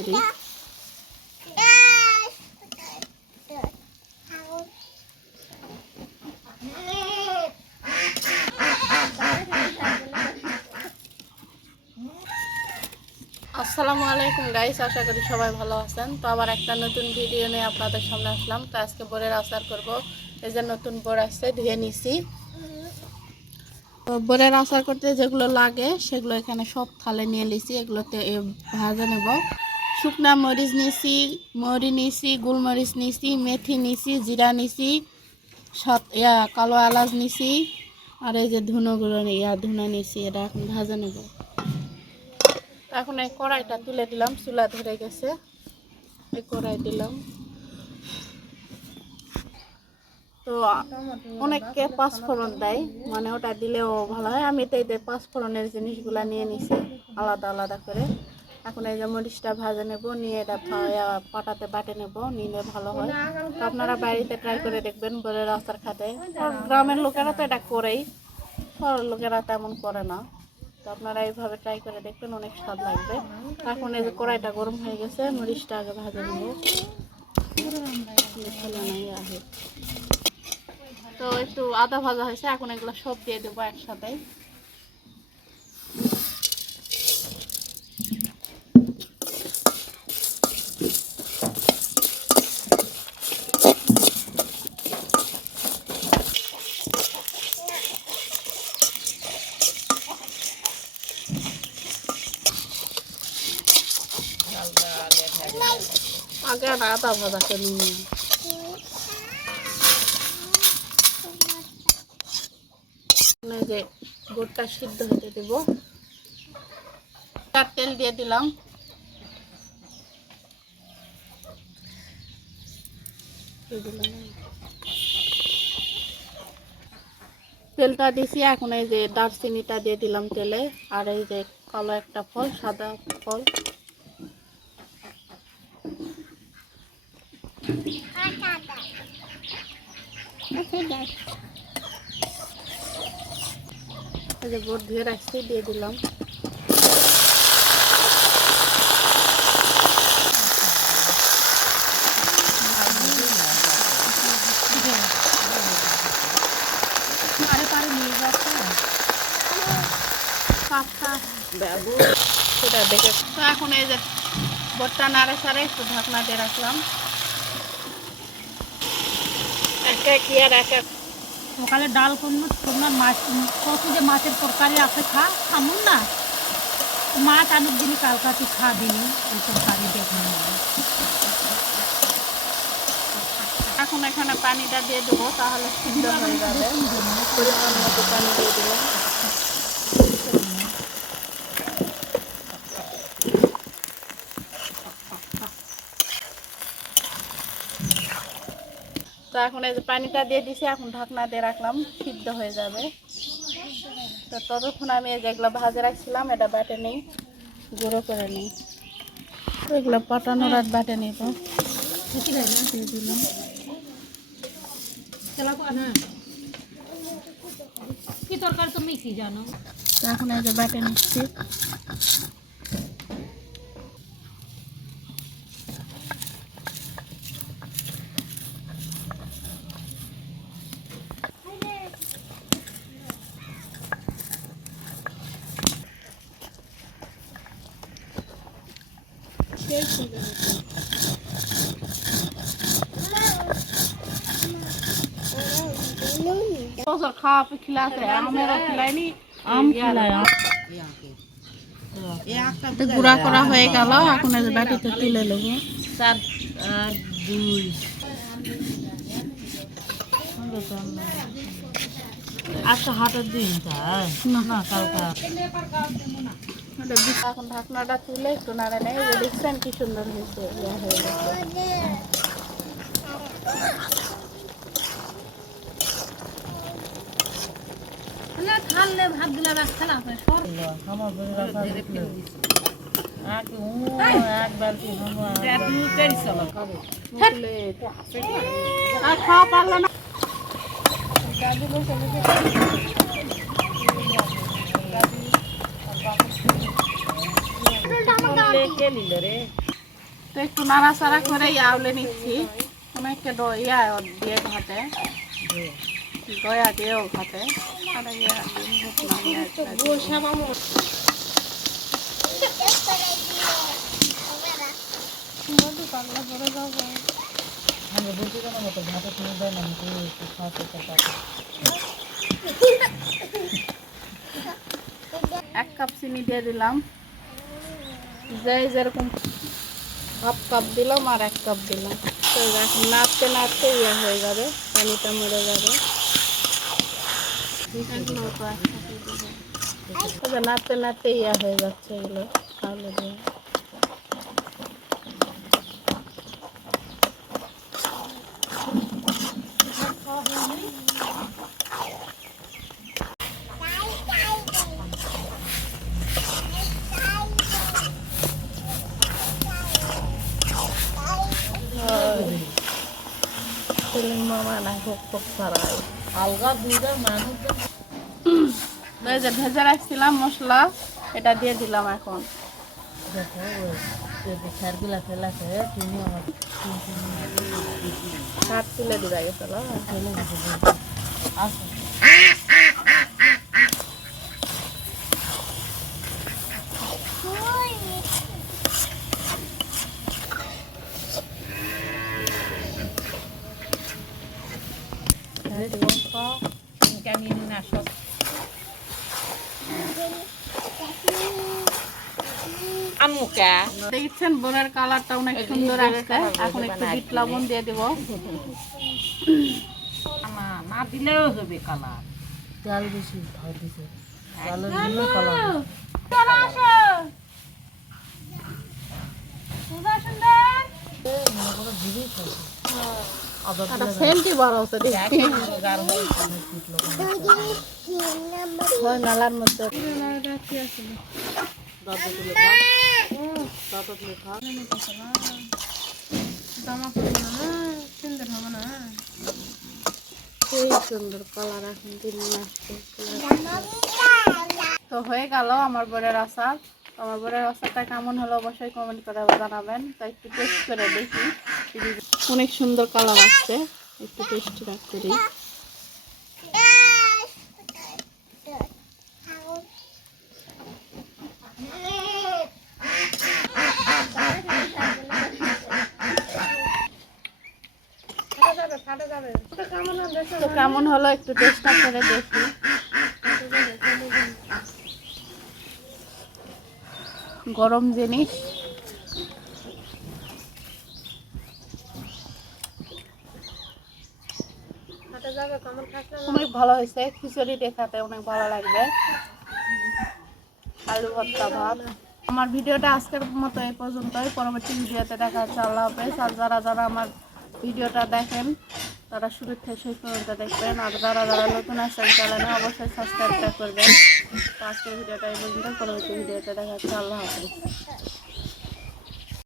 খিচুড়ি। আসসালামু আলাইকুম গাইস, আশা করি সবাই ভালো আছেন। তো আবার একটা নতুন ভিডিও নিয়ে আপনাদের সামনে আসলাম। তো আজকে বোরের আচার করব। এই যে নতুন বোর আসছে, ধুয়ে নিছি। তো বোরের আচার করতে যেগুলো লাগে সেগুলো এখানে সব থালে নিয়ে নিছি। এগুলোতে ভাজা নেব। শুকনা মরিচ নিছি, মরি নিছি, গোলমরিচ নিছি, মেথি নিছি, জিরা নিছি, কালো এলাচ নিছি, আর এই যে ধুনা নিছি। এটা এখন ভাজা নেব। এখন এই কড়াইটা তুলে দিলাম, চুলা ধরে গেছে। এই কড়াই দিলাম। তো অনেককে পাঁচফোড়ন দেয়, মানে ওটা দিলেও ভালো হয়। আমি তো এই পাঁচফোড়নের জিনিসগুলা নিয়ে নিছি আলাদা আলাদা করে। এখন এই যে মরিচটা ভাজে নেব, নিয়ে এটা পাটাতে বাটে নেব, নিলে ভালো হয়। তো আপনারা বাড়িতে ট্রাই করে দেখবেন বোরের আচার খাতে। গ্রামের লোকেরা তো এটা করেই, শহরের লোকেরা তেমন করে না। তো আপনারা এইভাবে ট্রাই করে দেখবেন, অনেক স্বাদ লাগবে। এখন এই যে কড়াইটা গরম হয়ে গেছে, মরিচটা আগে ভাজে নেব। তো একটু আদা ভাজা হয়েছে, এখন এগুলো সব দিয়ে দেবো একসাথে। আগে আদা ভাজা করে নিয়ে যে গুড়টা সিদ্ধ হতে দেবো। তার তেল দিয়ে দিলাম। তেলটা দিছি, এখন এই যে দারচিনিটা দিয়ে দিলাম তেলে। আর এই যে কালো একটা ফল, সাদা ফল। এই যে গুড় ধুয়ে রাখছি, দিয়ে দিলাম। সেটা দেখে তো এখন এই যে বটটা নাড়ে সাড়ে একটু ঢাকনা দিয়ে রাখলাম। এক এক ইয়ার এক এক সকালে ডাল করবো, তোমার মাছ কত যে মাছের তরকারি আছে খামুন না, মাছ আনুক দিনই কালকা তুই খা দিনি ওই তরকারি দেখুন। এখন এখানে পানিটা দিয়ে দেবো, তাহলে সিদ্ধ হয়ে যাবে। পরিমাণ মতো পানি দিয়ে দিলাম। তো এখন এই যে পানিটা দিয়ে দিছি, এখন ঢাকনা দিয়ে রাখলাম, সিদ্ধ হয়ে যাবে। তো ততক্ষণ আমি এই যেগুলো ভাজে রাখছিলাম এটা বাটে নিই, গুঁড়ো করে নিই। এগুলো পাটানো রাত বাটে নিই। তো দিয়ে দিলাম। কি তরকারি তুমি কি জানো? এখন এই যে বাটে নিচ্ছি। খাওয়া খিলাছে, আমেরও খিলাইনি, আম খিলাই। গুঁড়া করা হয়ে গেল, এখন এই যে বাটিতে তুলে নেব। 4 আর 2 আজকে হাটের দিন, তাই না কালকা। এখন ঢাকনাটা তুলে একটু নাড়ে নেই। দেখছেন কি সুন্দর হয়েছে, হয়ে গেছে। খালে ভাত গুলা রাখ খেলা খাওয়া পারলো না। একটু নাড়াচাড়া করে আউলে নিচ্ছি। অনেকটা ইয়া দিয়ে ঘাটে দয়া দিয়েও ঘাটে আর ইয়া পাগলা করে যাবো। এক কাপ চিনি দিয়ে দিলাম, যে যেরকম হাফ কাপ দিলাম আর এক কাপ দিলাম। তো এখন নাড়তে নাড়তে ইয়ে হয়ে যাবে, পানিটা মরে যাবে। নাড়তে নাড়তে ইয়া হয়ে যাচ্ছে এগুলো তাহলে দিয়ে মামা না খুব সারাই আলগা দুইটা মানুষ যে ভেজে রাখছিলাম মশলা এটা দিয়ে দিলাম। এখন হাত তুলে দিবা গেছিল দেখছেন বোনের কালারটা অনেক সুন্দর আসছে। এখন একটু বিট লবণ দিয়ে দেব। না দিলেও হবে কালার। চাল বেশি ভাত দিছে চালের জন্য সেন্টি বড় হচ্ছে নালার মধ্যে সুন্দর কালার। এখন তো হয়ে গেল আমার বোনের আচার। আমার বোনের আচারটা কেমন হলো অবশ্যই কমেন্ট করে জানাবেন। তো একটু টেস্ট করে দেখি, অনেক সুন্দর কালার আসছে। একটু টেস্ট করি। তো কেমন হলো একটু টেস্টটা করে দেখি। গরম জিনিস অনেক ভালো হয়েছে। খিচুড়ি দেখাতে অনেক ভালো লাগবে। আলু ভর্তা ভাত। আমার ভিডিওটা আজকের মতো এই পর্যন্তই। পরবর্তী ভিডিওতে দেখা হচ্ছে। আল্লাহ হাফেজ। আর যারা যারা আমার ভিডিওটা দেখেন তারা শুরু থেকে শেষ পর্যন্ত দেখবেন। আর যারা যারা নতুন আসছেন চ্যানেলে অবশ্যই সাবস্ক্রাইবটা করবেন। তো আজকের ভিডিওটা এই পর্যন্ত। পরবর্তী ভিডিওতে দেখা হচ্ছে। আল্লাহ হাফেজ।